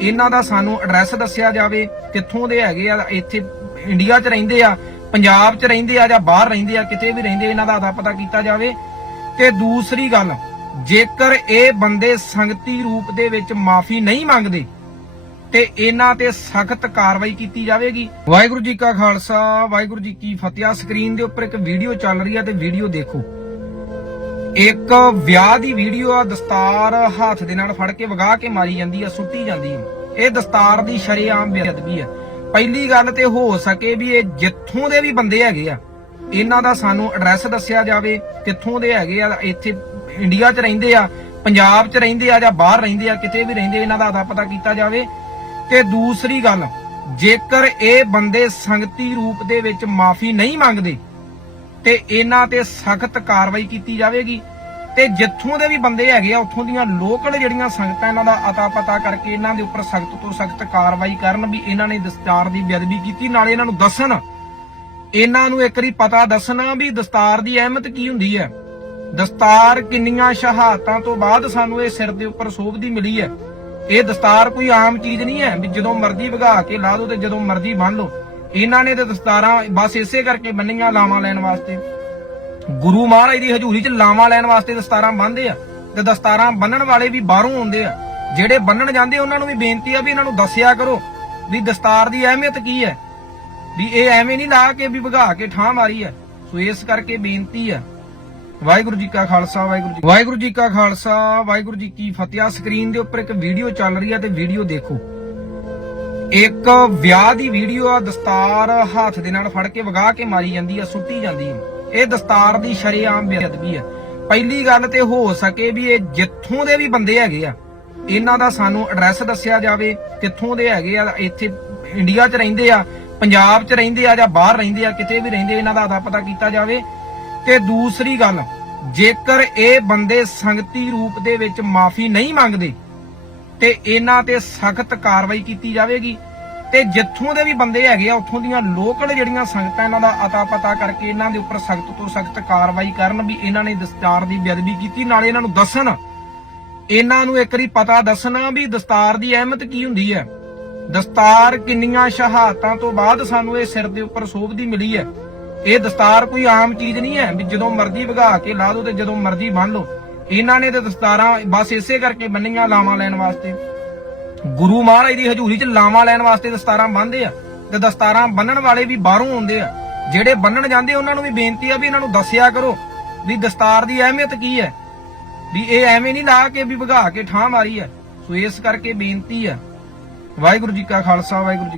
ਇਹਨਾਂ ਦਾ ਸਾਨੂੰ ਐਡਰੈਸ ਦੱਸਿਆ ਜਾਵੇ, ਕਿੱਥੋਂ ਦੇ ਹੈਗੇ ਆ, ਇੱਥੇ ਇੰਡੀਆ 'ਚ ਰਹਿੰਦੇ ਆ, ਪੰਜਾਬ 'ਚ ਰਹਿੰਦੇ ਆ ਜਾਂ ਬਾਹਰ ਰਹਿੰਦੇ ਆ, ਕਿਤੇ ਵੀ ਰਹਿੰਦੇ ਇਹਨਾਂ ਦਾ ਅਤਾ ਪਤਾ ਕੀਤਾ ਜਾਵੇ। ਤੇ ਦੂਸਰੀ ਗੱਲ, ਜੇਕਰ ਇਹ ਬੰਦੇ ਸੰਗਤੀ ਰੂਪ ਦੇ ਵਿੱਚ ਮਾਫੀ ਨਹੀਂ ਮੰਗਦੇ, ਤੇ ਇਹਨਾਂ ਤੇ ਸਖਤ ਕਾਰਵਾਈ ਕੀਤੀ ਜਾਵੇਗੀ। ਵਾਹਿਗੁਰੂ ਜੀ ਕਾ ਖਾਲਸਾ, ਵਾਹਿਗੁਰੂ ਜੀ ਕੀ ਫਤਿਹ। ਸਕਰੀਨ ਦੇ ਉੱਪਰ ਇੱਕ ਵੀਡੀਓ ਚੱਲ ਰਹੀ ਹੈ ਤੇ ਵੀਡੀਓ ਦੇਖੋ। ਇੱਕ ਵਿਆਹ ਦੀ ਵੀਡੀਓ ਆ, ਦਸਤਾਰ ਹੱਥ ਦੇ ਨਾਲ ਫੜ ਕੇ ਵਗਾ ਕੇ ਮਾਰੀ ਜਾਂਦੀ ਆ, ਸੁੱਟੀ ਜਾਂਦੀ ਆ। ਇਹ ਦਸਤਾਰ ਦੀ ਸ਼ਰੇਆਮ ਬੇਅਦਬੀ ਆ। ਪਹਿਲੀ ਗੱਲ ਤੇ ਹੋ ਸਕੇ ਵੀ ਇਹ ਜਿੱਥੋਂ ਦੇ ਵੀ ਬੰਦੇ ਹੈਗੇ ਆ, ਇਹਨਾਂ ਦਾ ਸਾਨੂੰ ਐਡਰੈਸ ਦੱਸਿਆ ਜਾਵੇ, ਕਿੱਥੋਂ ਦੇ ਹੈਗੇ ਆ, ਇੱਥੇ ਇੰਡੀਆ 'ਚ ਰਹਿੰਦੇ ਆ, ਪੰਜਾਬ 'ਚ ਰਹਿੰਦੇ ਆ ਜਾਂ ਬਾਹਰ ਰਹਿੰਦੇ ਆ, ਕਿਤੇ ਵੀ ਰਹਿੰਦੇ ਇਹਨਾਂ ਦਾ ਅਤਾ ਪਤਾ ਕੀਤਾ ਜਾਵੇ। ਤੇ ਦੂਸਰੀ ਗੱਲ, ਜੇਕਰ ਇਹ ਬੰਦੇ ਸੰਗਤੀ ਰੂਪ ਦੇ ਵਿੱਚ ਮਾਫੀ ਨਹੀਂ ਮੰਗਦੇ ਤੇ ਇਹਨਾਂ ਤੇ ਸਖਤ ਕਾਰਵਾਈ ਕੀਤੀ ਜਾਵੇਗੀ। ਤੇ ਜਿੱਥੋਂ ਦੇ ਵੀ ਬੰਦੇ ਹੈਗੇ ਆ, ਉੱਥੋਂ ਦੀਆਂ ਲੋਕਲ ਜਿਹੜੀਆਂ ਸੰਗਤਾਂ ਇਹਨਾਂ ਦਾ ਅਤਾ ਪਤਾ ਕਰਕੇ ਇਹਨਾਂ ਦੇ ਉੱਪਰ ਸਖਤ ਤੋਂ ਸਖਤ ਕਾਰਵਾਈ ਕਰਨ ਵੀ ਇਹਨਾਂ ਨੇ ਦਸਤਾਰ ਦੀ ਬੇਅਦਬੀ ਕੀਤੀ। ਨਾਲੇ ਇਹਨਾਂ ਨੂੰ ਦੱਸਣ, ਇਹਨਾਂ ਨੂੰ ਇੱਕ ਵਾਰੀ ਪਤਾ ਦੱਸਣਾ ਵੀ ਦਸਤਾਰ ਦੀ ਅਹਿਮਤ ਕੀ ਹੁੰਦੀ ਹੈ। ਦਸਤਾਰ ਕਿੰਨੀਆਂ ਸ਼ਹਾਦਤਾਂ ਤੋਂ ਬਾਅਦ ਸਾਨੂੰ ਇਹ ਸਿਰ ਦੇ ਉੱਪਰ ਸੋਭਦੀ ਮਿਲੀ ਹੈ। ਇਹ ਦਸਤਾਰ ਕੋਈ ਆਮ ਚੀਜ਼ ਨਹੀਂ ਹੈ ਵੀ ਜਦੋਂ ਮਰਜ਼ੀ ਵਗਾ ਕੇ ਲਾ ਦੋ ਤੇ ਜਦੋਂ ਮਰਜ਼ੀ ਬੰਨ ਲਓ। ਇਹਨਾਂ ਨੇ ਤੇ ਦਸਤਾਰਾਂ ਬਸ ਇਸੇ ਕਰਕੇ ਬੰਨੀਆਂ ਲਾਵਾਂ ਲੈਣ ਵਾਸਤੇ। ਗੁਰੂ ਮਹਾਰਾਜ ਦੀ ਹਜ਼ੂਰੀ 'ਚ ਲਾਵਾਂ ਲੈਣ ਵਾਸਤੇ ਦਸਤਾਰਾਂ ਬੰਨਦੇ ਆ ਤੇ ਦਸਤਾਰਾਂ ਬੰਨਣ ਵਾਲੇ ਵੀ ਬਾਹਰੋਂ ਆਉਂਦੇ ਆ। ਜਿਹੜੇ ਬੰਨਣ ਜਾਂਦੇ, ਉਹਨਾਂ ਨੂੰ ਵੀ ਬੇਨਤੀ ਆ ਵੀ ਇਹਨਾਂ ਨੂੰ ਦੱਸਿਆ ਕਰੋ ਵੀ ਦਸਤਾਰ ਦੀ ਅਹਿਮੀਅਤ ਕੀ ਹੈ। ਵੀ ਇਹ ਐਵੇਂ ਨਹੀਂ ਲਾ ਕੇ ਵੀ ਭਗਾ ਕੇ ਠਾਂ ਮਾਰੀ ਹੈ। ਸੋ ਇਸ ਕਰਕੇ ਬੇਨਤੀ ਆ। ਵਾਹਿਗੁਰੂ ਜੀ ਕਾ ਖਾਲਸਾ, ਵਾਹਿਗੁਰੂ ਜੀ ਵਾਹਿਗੁਰੂ ਜੀ ਕਾ ਖਾਲਸਾ, ਵਾਹਿਗੁਰੂ ਜੀ ਕੀ ਫਤਿਹ। ਸਕਰੀਨ ਦੇ ਉੱਪਰ ਇੱਕ ਵੀਡੀਓ ਚੱਲ ਰਹੀ ਹੈ ਤੇ ਵੀਡੀਓ ਦੇਖੋ। ਇੱਕ ਵਿਆਹ ਦੀ ਵੀਡੀਓ ਆ, ਦਸਤਾਰ ਹੱਥ ਦੇ ਨਾਲ ਫੜ ਕੇ ਵਗਾ ਕੇ ਮਾਰੀ ਜਾਂਦੀ ਆ, ਸੁੱਟੀ ਜਾਂਦੀ ਆ। ਇਹ ਦਸਤਾਰ ਦੀ ਸ਼ਰੇਆਮ ਬੇਅਦਬੀ ਆ। ਪਹਿਲੀ ਗੱਲ ਤੇ ਹੋ ਸਕੇ ਵੀ ਇਹ ਜਿੱਥੋਂ ਦੇ ਵੀ ਬੰਦੇ ਹੈਗੇ ਆ, ਇਹਨਾਂ ਦਾ ਸਾਨੂੰ ਐਡਰੈਸ ਦੱਸਿਆ ਜਾਵੇ, ਕਿੱਥੋਂ ਦੇ ਹੈਗੇ ਆ, ਇੱਥੇ ਇੰਡੀਆ 'ਚ ਰਹਿੰਦੇ ਆ, ਪੰਜਾਬ 'ਚ ਰਹਿੰਦੇ ਆ ਜਾਂ ਬਾਹਰ ਰਹਿੰਦੇ ਆ, ਕਿਤੇ ਵੀ ਰਹਿੰਦੇ ਇਹਨਾਂ ਦਾ ਅਤਾ ਪਤਾ ਕੀਤਾ ਜਾਵੇ। ਤੇ ਦੂਸਰੀ ਗੱਲ, ਜੇਕਰ ਇਹ ਬੰਦੇ ਸੰਗਤੀ ਰੂਪ ਦੇ ਵਿੱਚ ਮਾਫੀ ਨਹੀਂ ਮੰਗਦੇ ਤੇ ਇਹਨਾਂ ਤੇ ਸਖਤ ਕਾਰਵਾਈ ਕੀਤੀ ਜਾਵੇਗੀ। ਤੇ ਜਿੱਥੋਂ ਦੇ ਵੀ ਬੰਦੇ ਹੈਗੇ ਆ, ਉੱਥੋਂ ਦੀਆਂ ਲੋਕਲ ਜਿਹੜੀਆਂ ਸੰਗਤਾਂ ਇਹਨਾਂ ਦਾ ਅਤਾ ਪਤਾ ਕਰਕੇ ਇਹਨਾਂ ਦੇ ਉੱਪਰ ਸਖਤ ਤੋਂ ਸਖਤ ਕਾਰਵਾਈ ਕਰਨ ਵੀ ਇਹਨਾਂ ਨੇ ਦਸਤਾਰ ਦੀ ਬੇਅਦਬੀ ਕੀਤੀ, ਨਾਲੇ ਇਹਨਾਂ ਨੂੰ ਦੱਸਣ। ਇਹਨਾਂ ਨੂੰ ਇੱਕ ਵਾਰੀ ਪਤਾ ਦੱਸਣਾ ਵੀ ਦਸਤਾਰ ਦੀ ਅਹਿਮਤ ਕੀ ਹੁੰਦੀ ਹੈ। ਦਸਤਾਰ ਕਿੰਨੀਆਂ ਸ਼ਹਾਦਤਾਂ ਤੋਂ ਬਾਅਦ ਸਾਨੂੰ ਇਹ ਸਿਰ ਦੇ ਉੱਪਰ ਸੋਭਦੀ ਮਿਲੀ ਹੈ। ਇਹ ਦਸਤਾਰ ਕੋਈ ਆਮ ਚੀਜ਼ ਨਹੀਂ ਹੈ ਵੀ ਜਦੋਂ ਮਰਜ਼ੀ ਵਗਾ ਕੇ ਲਾ ਦੋ ਤੇ ਜਦੋਂ ਮਰਜ਼ੀ ਬੰਨ ਲਓ। ਇਹਨਾਂ ਨੇ ਤੇ ਦਸਤਾਰਾਂ ਬਸ ਇਸੇ ਕਰਕੇ ਬੰਨੀਆਂ ਲਾਵਾਂ ਲੈਣ ਵਾਸਤੇ। ਗੁਰੂ ਮਹਾਰਾਜ ਦੀ ਹਜ਼ੂਰੀ 'ਚ ਲਾਵਾਂ ਲੈਣ ਵਾਸਤੇ ਦਸਤਾਰਾਂ ਬੰਨਦੇ ਆ। ਤੇ ਦਸਤਾਰਾਂ ਬੰਨਣ ਵਾਲੇ ਵੀ ਬਾਹਰੋਂ ਆਉਂਦੇ ਆ। ਜਿਹੜੇ ਬੰਨਣ ਜਾਂਦੇ, ਉਹਨਾਂ ਨੂੰ ਵੀ ਬੇਨਤੀ ਆ ਵੀ ਇਹਨਾਂ ਨੂੰ ਦੱਸਿਆ ਕਰੋ ਵੀ ਦਸਤਾਰ ਦੀ ਅਹਿਮੀਅਤ ਕੀ ਹੈ। ਵੀ ਇਹ ਐਵੇਂ ਨਹੀਂ ਲਾ ਕੇ ਵੀ ਭਗਾ ਕੇ ਠਾਂ ਮਾਰੀ ਹੈ। ਸੋ ਇਸ ਕਰਕੇ ਬੇਨਤੀ ਆ ਵਾਹਿਗੁਰੂ ਜੀ ਕਾ ਖਾਲਸਾ, ਵਾਹਿਗੁਰੂ ਜੀ